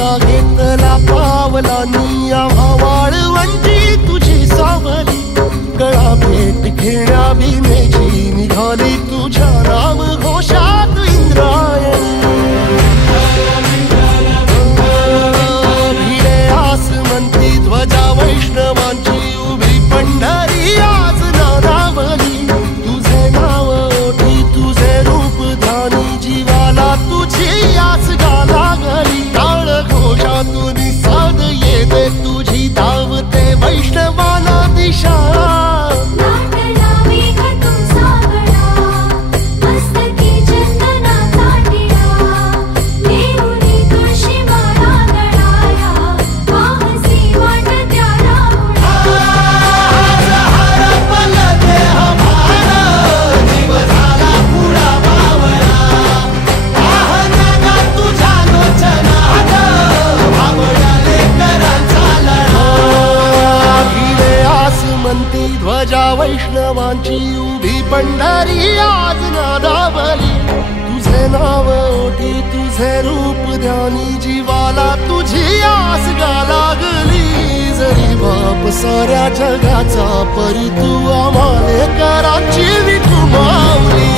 माझा घेतला पावलांनी आम्हा वाळवंटी तुझी सावली गळा भेट घेण्या भीमेची निघाली तुझ्या नाम घोषात इंद्रायणी भिडे आसमंती ध्वजा वैष्णवांची उभी पंढरी आज नानावली तुझे नाव ओठी तुझे रूप ध्यानी जीवाला तुझी आस गा लागली टाळ घोषातून साद येते तुझी धावते वैष्णवाला दिशा ध्वजा वैष्णवांची उभी पंढरी आज नादावली तुझे नाव ओठी तुझे रूप ध्यानी जीवाला तुझी आस गा लागली जरी बाप साऱ्या जगाचा परी तू आम्हाले कराची विठू माऊली